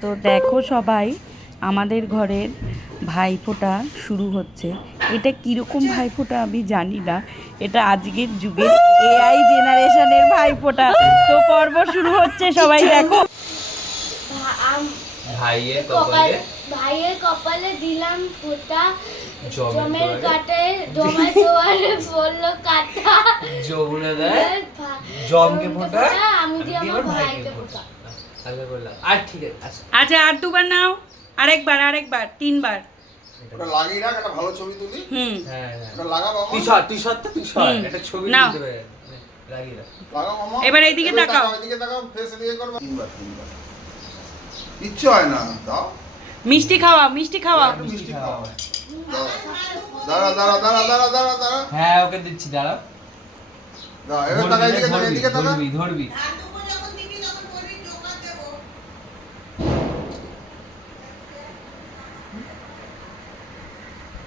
তো দেখো সবাই, আমাদের ঘরের ভাইফোঁটা শুরু হচ্ছে। এটা কীরকম ভাইফোঁটা আমি জানি না, এটা আজকের যুগের এআই জেনারেশনের ভাইফোঁটা। তো পর্ব শুরু হচ্ছে, সবাই দেখো। ভাইয়ের কপালে দিলাম ফোঁটা, জমের কাটায় জমা জোয়ারে পড়লো কাটা, যমুনা দেয় জমকে ফোঁটা, আমি দিই আমার ভাইকে ফোঁটা। আর ঠিক আছে, আচ্ছা আর দুবার নাও, আরেকবার, তিনবার। ওটা লাগিয়ে রাখ, একটা ভালো ছবি তুলি। হ্যাঁ ওটা লাগা বাবা। তুই সর একটা ছবি নাও। তুলতে পারে, লাগিয়ে রাখ। লাগা মামা। এবার এইদিকে তাকাও। এইদিকে তাকাও, ফেস দিয়ে করবা। তিনবার। কিচ্ছু হয় না, দাও। মিষ্টি খাওয়া, মিষ্টি খাওয়া। একটু মিষ্টি খাও। দাঁড়া। হ্যাঁ ওকে দিচ্ছি, দাঁড়া। দাও, এবার তাকা, এদিকে তাকা। ধরবি।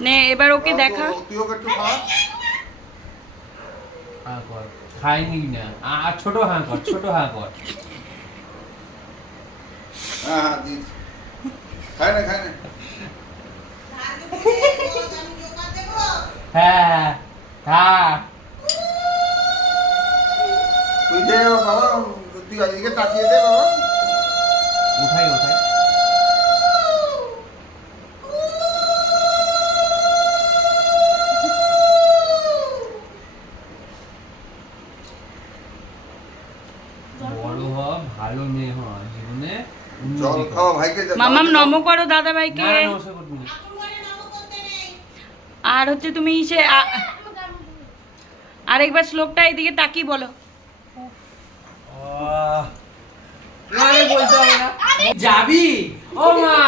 নে এবার ওকে দেখা। তুই ওকে একটু খা। হ্যাঁ কর, খাইনি না। আর ছোট হাঁ কর। হ্যাঁ দিস। খাই না। হ্যাঁ তুই দে বাবা, তুই এদিকে তাকিয়ে দে বাবা। উঠাই বড় হ, ভালো মেয়ে হ, জীবনে জল খাওয়া ভাইকে যা। মামাম নম করো দাদা ভাইকে। না নমস্কার করবি না। আর হচ্ছে তুমি সে আরেকবার শ্লোকটা এদিকে তাকিয়ে বলো। আরে বলতে হবে না। যাবি ও মা,